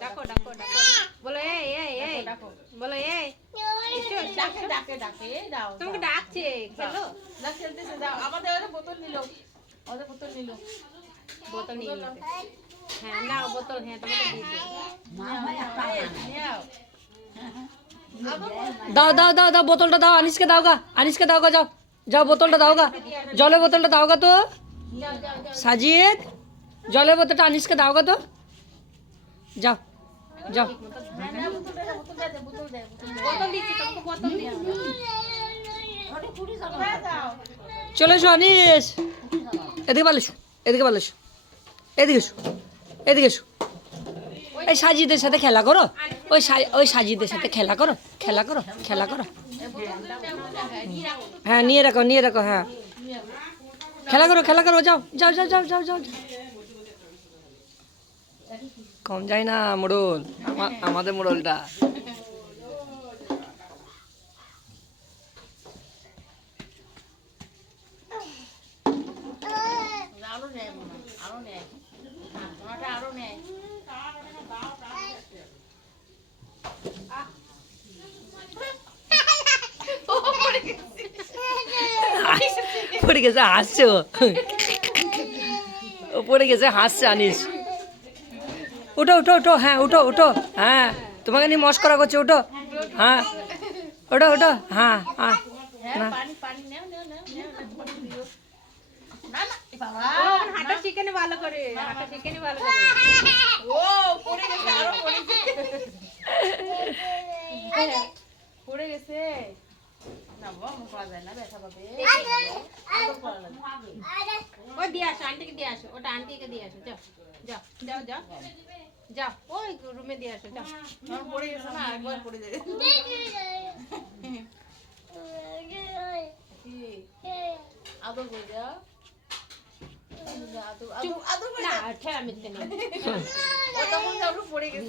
ডাকো ডাকো ডাকো বলো এই এই এই বলো এই ডাকে ডাকে ডাকে এই দাও তোমাকে ডাকছে খেলো না খেলতেছে যাও আমাদের ওদের বোতল নিল ওদের বোতল নিল বোতল নিয়ে নিতে হ্যাঁ নাও বোতল হ্যাঁ তোমাকে দিয়ে দিই দাও দাও দাও দাও বোতলটা দাও আনিসকে দাও গা যাও যাও বোতলটা দাও গা জলের বোতলটা দাও গা তো সাজিদ জলের বোতলটা আনিসকে দাও গা তো যাও যাও বোতল দিচ্ছি তোমাকে বোতল দিচ্ছি চলে এসো আনিস এদিকে ভালো এসো এদিকে ভালো এসো এদিকে এসো এদিকে এসো এই সাজিদের সাথে খেলা করো ওই সাজিদের সাথে খেলা করো হ্যাঁ নিয়ে রাখো হ্যাঁ খেলা করো যাও যাও যাও যাও যাও যাও কম যায় না মোড়ল আমাদের মোড়লটা আরো নেয় আরো নেয় ওনাটা আরো নেয় পড়ে গেছে হাসছে ও পড়ে গেছে হাসছে আনিস উঠো হ্যাঁ উঠো হ্যাঁ তোমাকে নিয়ে মস্করা করছে উঠো হ্যাঁ ওঠো হ্যাঁ হ্যাঁ না পানি পানি নেও নেও নেও নেও না না বাবা হাঁটা শিখে নে ভালো করে হাঁটা শিখে নে ভালো করে ও পড়ে গেছে আরো পড়ে গেছে পড়ে গেছে না বাবা মুখ পাওয়া যায় না ব্যথা পাবে আরো পড়া লাগবে ওই দিয়ে আসো আন্টিকে দিয়ে আসো ওটা আন্টিকে দিয়ে আসো যাও যাও যাও যাও যাও ওই রুমে দিয়ে আসো যাও আমার পড়ে গেছে না একবার পড়ে যাবে কি আদর করে দাও আদর আদর আদর না ঠেলা মিথ্যে নেই ও তখন যাও পড়ে গেছে